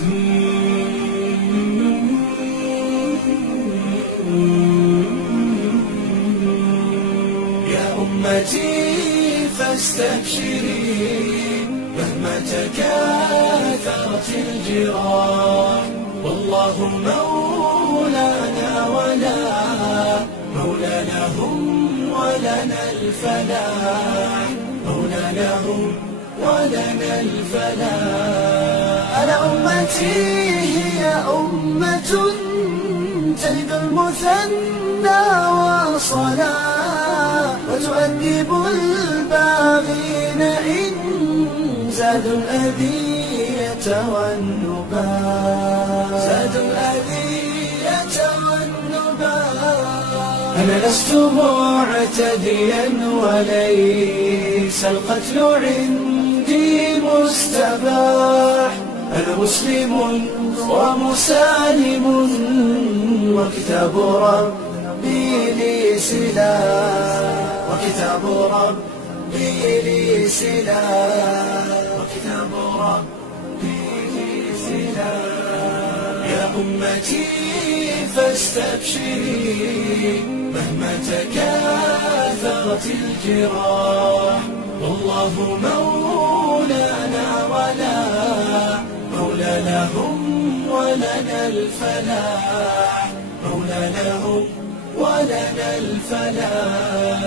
يا أمتي فاستبشري مهما تكاثرت الجراح، والله مولانا ولا مولى لهم ولنا الفلاح، مولانا هم ولنا الفلاح. أنا أمتي هي أمة تلد المثنى والصلاة، وتؤدب الباغين إن زادوا الأذية والنباة، زادوا الأذية والنباة. أنا لست معتديا وليس القتل عندي مستباح، أنا مسلم ومسالم وكتاب ربي لي سلاح، وكتاب ربي لي سلاح، وكتاب ربي لي سلاح. يا أمتي فاستبشري مهما تكاثرت الجراح، والله مولانا ولا مولى لهم ولنا الفلاح، مولانا هم ولنا الفلاح.